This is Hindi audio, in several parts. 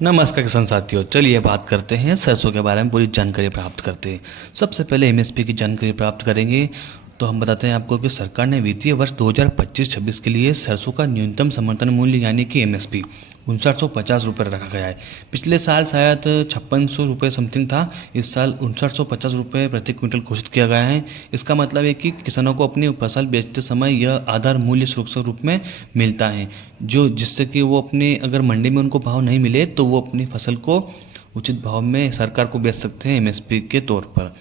नमस्कार किसान साथियों, चलिए बात करते हैं सरसों के बारे में पूरी जानकारी प्राप्त करते हैं। सबसे पहले एमएसपी की जानकारी प्राप्त करेंगे तो हम बताते हैं आपको कि सरकार ने वित्तीय वर्ष 2025-26 के लिए सरसों का न्यूनतम समर्थन मूल्य यानी कि एमएसपी 5950 रुपये रखा गया है। पिछले साल शायद 5600 रुपये समथिंग था। इस साल 5950 रुपये प्रति क्विंटल घोषित किया गया है। इसका मतलब है कि किसानों को अपनी फसल बेचते समय यह आधार मूल्य सुरक्षा रूप में मिलता है, जो जिससे कि वो अपने अगर मंडी में उनको भाव नहीं मिले तो वो अपनी फसल को उचित भाव में सरकार को बेच सकते हैं एमएसपी के तौर पर।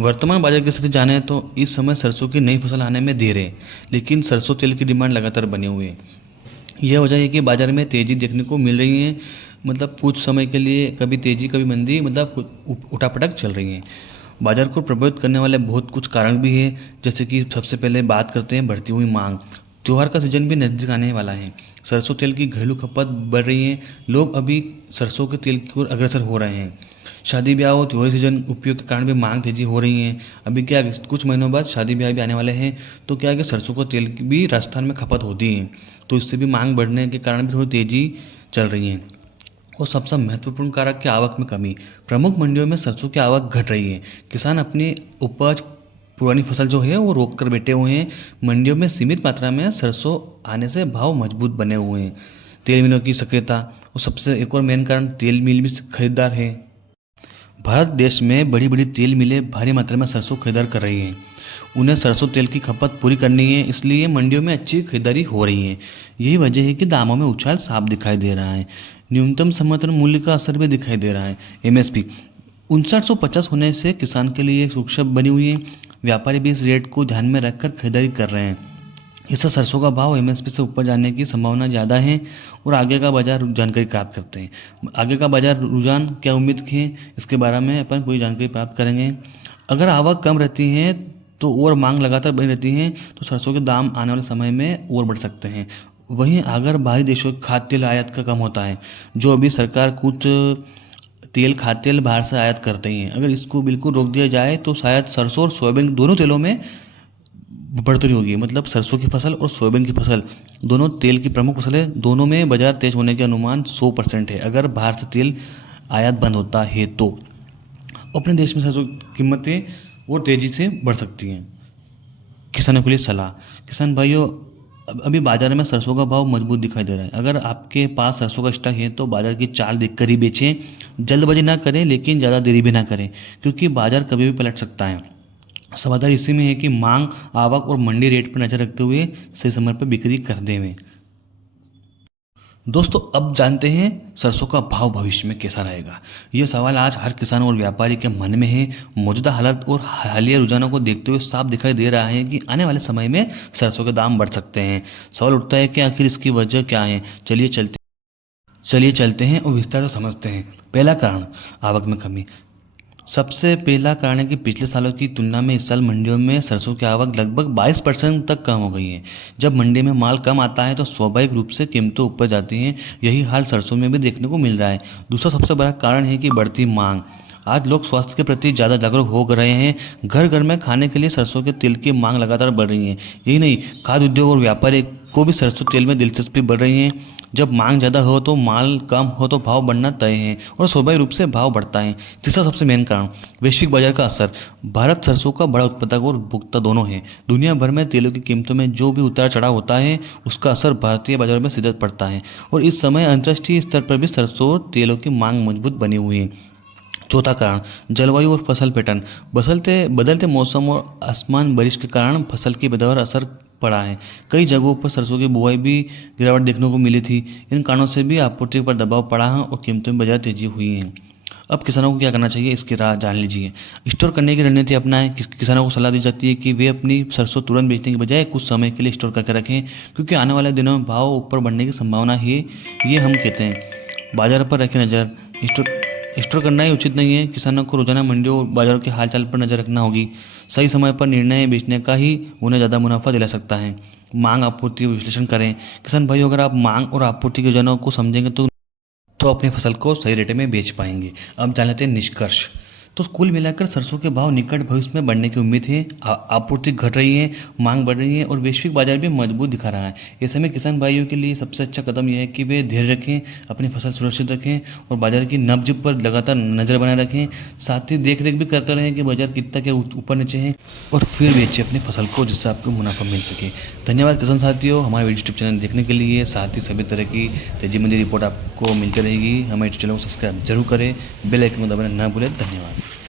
वर्तमान बाजार की स्थिति जाने तो इस समय सरसों की नई फसल आने में देर है, लेकिन सरसों तेल की डिमांड लगातार बनी हुई है। यह वजह है कि बाजार में तेज़ी देखने को मिल रही है। मतलब कुछ समय के लिए कभी तेज़ी कभी मंदी, मतलब उठापटक चल रही है। बाजार को प्रभावित करने वाले बहुत कुछ कारण भी है, जैसे कि सबसे पहले बात करते हैं बढ़ती हुई मांग। त्योहार का सीजन भी नज़दीक आने वाला है। सरसों तेल की घरेलू खपत बढ़ रही है। लोग अभी सरसों के तेल की ओर अग्रसर हो रहे हैं। शादी ब्याह और त्योहारी सीजन उपयोग के कारण भी मांग तेजी हो रही है। अभी क्या कुछ महीनों बाद शादी ब्याह भी आने वाले हैं, तो क्या है कि सरसों का तेल की भी राजस्थान में खपत होती है, तो इससे भी मांग बढ़ने के कारण भी थोड़ी तेज़ी चल रही है। और सबसे महत्वपूर्ण कारक की आवक में कमी। प्रमुख मंडियों में सरसों की आवक घट रही है। किसान अपनी उपज पुरानी फसल जो है वो रोक कर बैठे हुए हैं। मंडियों में सीमित मात्रा में सरसों आने से भाव मजबूत बने हुए हैं। तेल मिलों की सक्रियता और सबसे एक और मेन कारण तेल मिल भी खरीदार है। भारत देश में बड़ी बड़ी तेल मिलें भारी मात्रा में सरसों खरीदार कर रही हैं। उन्हें सरसों तेल की खपत पूरी करनी है, इसलिए मंडियों में अच्छी खरीदारी हो रही है। यही वजह है कि दामों में उछाल साफ दिखाई दे रहा है। न्यूनतम समर्थन मूल्य का असर भी दिखाई दे रहा है। एमएसपी 5950 होने से किसान के लिए एक सुरक्षा बनी हुई है। व्यापारी भी इस रेट को ध्यान में रखकर खरीदारी कर रहे हैं। इससे सरसों का भाव एमएसपी से ऊपर जाने की संभावना ज़्यादा है। और आगे का बाजार जानकारी प्राप्त करते हैं। आगे का बाजार रुझान क्या उम्मीद है, इसके बारे में अपन पूरी जानकारी प्राप्त करेंगे। अगर आवक कम रहती है तो और मांग लगातार बनी रहती है तो सरसों के दाम आने वाले समय में और बढ़ सकते हैं। वहीं अगर बाहरी देशों के खाद्य तेल आयात का कम होता है, जो अभी सरकार कुछ तेल खाद्य तेल बाहर से आयात करते ही हैं, अगर इसको बिल्कुल रोक दिया जाए तो शायद सरसों और सोयाबीन दोनों तेलों में बढ़ोतरी होगी। मतलब सरसों की फसल और सोयाबीन की फसल दोनों तेल की प्रमुख फसलें, दोनों में बाजार तेज होने के अनुमान 100% है अगर बाहर से तेल आयात बंद होता है तो। अपने देश में सरसों की कीमतें और तेज़ी से बढ़ सकती हैं। किसानों के लिए सलाह। किसान भाइयों, अभी बाजार में सरसों का भाव मजबूत दिखाई दे रहा है। अगर आपके पास सरसों का स्टॉक है तो बाजार की चाल देखकर ही बेचें। जल्दबाजी ना करें, लेकिन ज़्यादा देरी भी ना करें, क्योंकि बाजार कभी भी पलट सकता है। समाधान इसी में है कि मांग, आवक और मंडी रेट पर नजर रखते हुए सही समय पर बिक्री कर दें। दोस्तों, अब जानते हैं सरसों का भाव भविष्य में कैसा रहेगा। यह सवाल आज हर किसान और व्यापारी के मन में है। मौजूदा हालत और हालिया रुझानों को देखते हुए साफ दिखाई दे रहा है कि आने वाले समय में सरसों के दाम बढ़ सकते हैं। सवाल उठता है कि आखिर इसकी वजह क्या है। चलिए चलते हैं और विस्तार से समझते हैं। पहला कारण, आवक में कमी। सबसे पहला कारण है कि पिछले सालों की तुलना में इस साल मंडियों में सरसों की आवक लगभग 22% तक कम हो गई है। जब मंडी में माल कम आता है तो स्वाभाविक रूप से कीमतें ऊपर जाती हैं। यही हाल सरसों में भी देखने को मिल रहा है। दूसरा सबसे बड़ा कारण है कि बढ़ती मांग। आज लोग स्वास्थ्य के प्रति ज़्यादा जागरूक हो रहे हैं। घर घर में खाने के लिए सरसों के तेल की मांग लगातार बढ़ रही है। यही नहीं, खाद्य उद्योग और व्यापारी को भी सरसों तेल में दिलचस्पी बढ़ रही है। जब मांग ज़्यादा हो तो माल कम हो तो भाव बढ़ना तय है और स्वाभाविक रूप से भाव बढ़ता है। तीसरा सबसे मेन कारण, वैश्विक बाजार का असर। भारत सरसों का बड़ा उत्पादक और उपभोक्ता दोनों है। दुनिया भर में तेलों की कीमतों में जो भी उतार चढ़ाव होता है उसका असर भारतीय बाजार में सीधा पड़ता है। और इस समय अंतर्राष्ट्रीय स्तर पर भी सरसों तेलों की मांग मजबूत बनी हुई है। चौथा कारण, जलवायु और फसल पैटर्न। बदलते मौसम और आसमान बारिश के कारण फसल की पैदावार असर पड़ा है। कई जगहों पर सरसों की बुआई भी गिरावट देखने को मिली थी। इन कारणों से भी आपूर्ति पर दबाव पड़ा है और कीमतों में बाजार तेजी हुई है। अब किसानों को क्या करना चाहिए, इसकी राह जान लीजिए। स्टोर करने की रणनीति अपनाएं। किसानों को सलाह दी जाती है कि वे अपनी सरसों तुरंत बेचने के बजाय कुछ समय के लिए स्टोर करके रखें, क्योंकि आने वाले दिनों में भाव ऊपर बढ़ने की संभावना है, ये हम कहते हैं। बाजार पर रखें नज़र। स्टोर करना ही उचित नहीं है। किसानों को रोजाना मंडियों और बाजारों के हालचाल पर नजर रखना होगी। सही समय पर निर्णय बेचने का ही उन्हें ज़्यादा मुनाफा दिला सकता है। मांग आपूर्ति विश्लेषण करें। किसान भाइयों, अगर आप मांग और आपूर्ति के रुझानों को समझेंगे तो अपनी फसल को सही रेट में बेच पाएंगे। अब जान लेते हैं निष्कर्ष। तो कुल मिलाकर सरसों के भाव निकट भविष्य में बढ़ने की उम्मीद है। आपूर्ति घट रही है, मांग बढ़ रही है और वैश्विक बाजार भी मजबूत दिखा रहा है। ऐसे में किसान भाइयों के लिए सबसे अच्छा कदम यह है कि वे धैर्य रखें, अपनी फसल सुरक्षित रखें और बाजार की नब्ज पर लगातार नजर बनाए रखें। साथ ही देख रेख भी करते रहें कि बाजार कितना क्या ऊपर नीचे है और फिर बेचें अपनी फसल को, जिससे आपको मुनाफा मिल सके। धन्यवाद किसान साथियों, हमारे यूट्यूब चैनल देखने के लिए। साथ ही सभी तरह की तेजी मंदी रिपोर्ट आपको मिलती रहेगी। हमारे चैनल को सब्सक्राइब जरूर करें, बेल आइकन को दबाना ना भूलें। धन्यवाद।